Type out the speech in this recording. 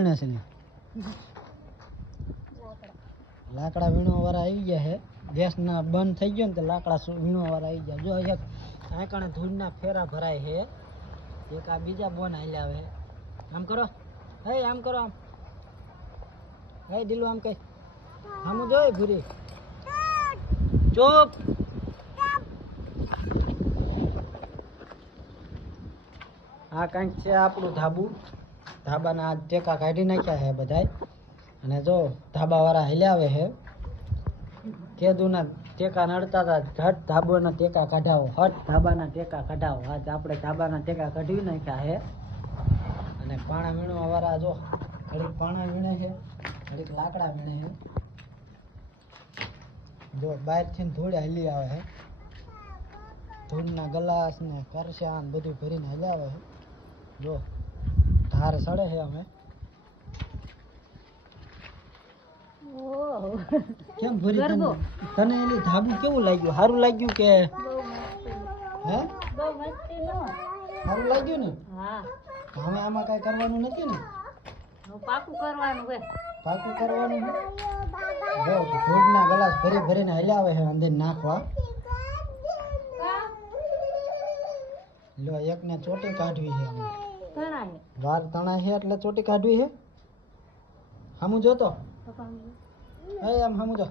વીણે છે લાકડા વીણવા વાળા આવી ગયા છે ગેસ ના બંધ થઈ ગયો ને તો લાકડા વીણવા વાળા આવી ગયા જો એક આકણે ધૂળના ફેરા ભરાય છે એક આ બીજા બોન હાલ્યા આવે આમ કરો હે આમ કરો આમ હે દિલુ આમ કઈ આમ જોઈ ભૂરી ચૂપ આ કંઈક છે આપણું ધાબુ ધાબાના ટેકા કાઢી નાખ્યા છે બધાય અને જો ધાબા વાળા હાલ્યા આવે છે કેદુના ટેકા નડતા હતા ઘટ ધાબાના ટેકા કઢાવો હટ ધાબાના ટેકા કઢાવો આજ આપણે ધાબાના ટેકા કઢવી નાખ્યા છે અને પાણા વીણવા વાળા જો ઘડીક પાણા વીણે છે ઘડીક લાકડા વીણે છે જો બહારથી ધૂળ હાલી આવે છે ધૂળના ગ્લાસ ને કરશા ને બધું ભરીને હાલ્યા આવે છે જો ધાર સડે છે અમે કેમ ભરી તને એની ધાબુ કેવું લાગ્યું સારું લાગ્યું કે હે બહુ મસ્તી નો સારું લાગ્યું ને હા હવે આમાં કઈ કરવાનું નથી ને પાકું કરવાનું હે પાકું કરવાનું જો ધૂળના ગ્લાસ ભરી ભરીને હાલ્યા આવે છે અંદર નાખવા લો એકને ચોટી કાઢવી છે વાર તણા છે એટલે ચોટી કાઢવી છે હામું જોતો હે આમ હામું જો